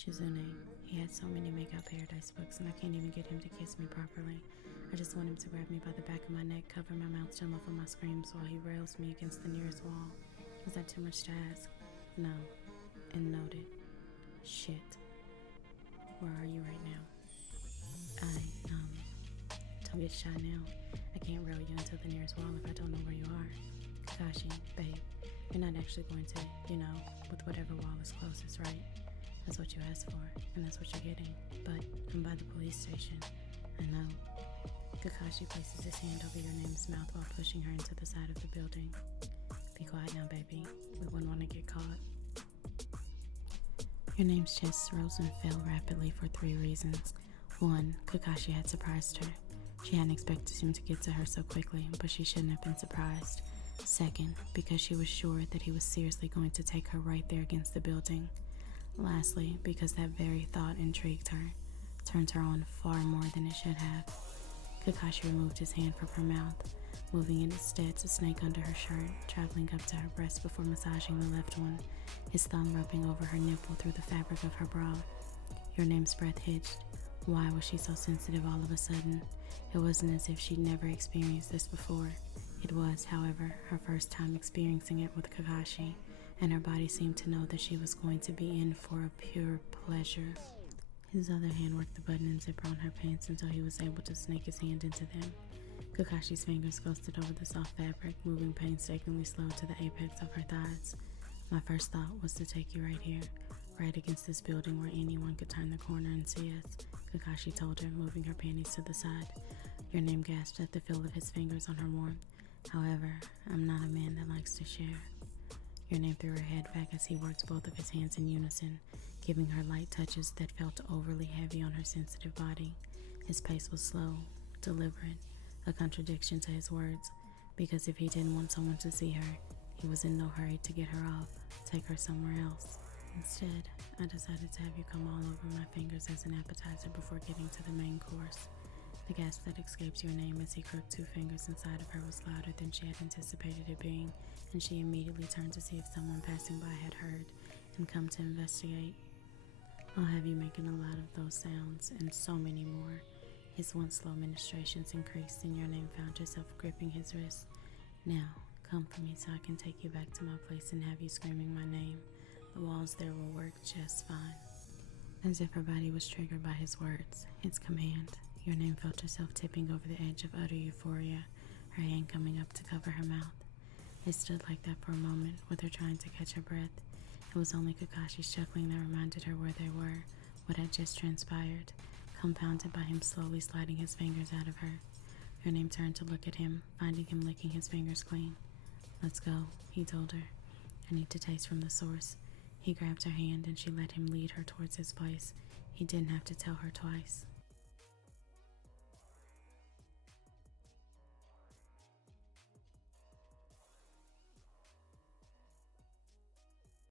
Shizune. He had so many Make Out Paradise books, and I can't even get him to kiss me properly. I just want him to grab me by the back of my neck, cover my mouth, till off of my screams while he rails me against the nearest wall. Is that too much to ask? No. And noted. Shit. Where are you right now? Don't get shy now. I can't rail you into the nearest wall if I don't know where you are. Kakashi, babe, you're not actually going to, with whatever wall is closest, right? That's what you asked for, and that's what you're getting. But I'm by the police station. I know. Kakashi places his hand over your name's mouth while pushing her into the side of the building. Be quiet now, baby. We wouldn't want to get caught. Your name's chest rose and fell rapidly for 3 reasons. 1, Kakashi had surprised her. She hadn't expected him to get to her so quickly, but she shouldn't have been surprised. 2nd, because she was sure that he was seriously going to take her right there against the building. Lastly, because that very thought intrigued her, turned her on far more than it should have. Kakashi removed his hand from her mouth, moving it instead to snake under her shirt, traveling up to her breast before massaging the left one, his thumb rubbing over her nipple through the fabric of her bra. Your name's breath hitched. Why was she so sensitive all of a sudden? It wasn't as if she'd never experienced this before. It was, however, her first time experiencing it with Kakashi, and her body seemed to know that she was going to be in for a pure pleasure. His other hand worked the button and zipper on her pants until he was able to snake his hand into them. Kakashi's fingers ghosted over the soft fabric, moving painstakingly slow to the apex of her thighs. My first thought was to take you right here, right against this building where anyone could turn the corner and see us, Kakashi told her, moving her panties to the side. Your name gasped at the feel of his fingers on her warmth. However, I'm not a man that likes to share. Your name threw her head back as he worked both of his hands in unison, giving her light touches that felt overly heavy on her sensitive body. His pace was slow, deliberate, a contradiction to his words, because if he didn't want someone to see her, he was in no hurry to get her off, take her somewhere else. Instead, I decided to have you come all over my fingers as an appetizer before getting to the main course. The gasp that escaped your name as he crooked 2 fingers inside of her was louder than she had anticipated it being, and she immediately turned to see if someone passing by had heard and come to investigate. I'll have you making a lot of those sounds, and so many more. His once slow ministrations increased, and your name found herself gripping his wrist. Now, come for me so I can take you back to my place and have you screaming my name. The walls there will work just fine. As if her body was triggered by his words, his command, your name felt herself tipping over the edge of utter euphoria, her hand coming up to cover her mouth. It stood like that for a moment, with her trying to catch her breath. It was only Kakashi's chuckling that reminded her where they were, what had just transpired, compounded by him slowly sliding his fingers out of her. Your name turned to look at him, finding him licking his fingers clean. Let's go, he told her. I need to taste from the source. He grabbed her hand and she let him lead her towards his place. He didn't have to tell her twice.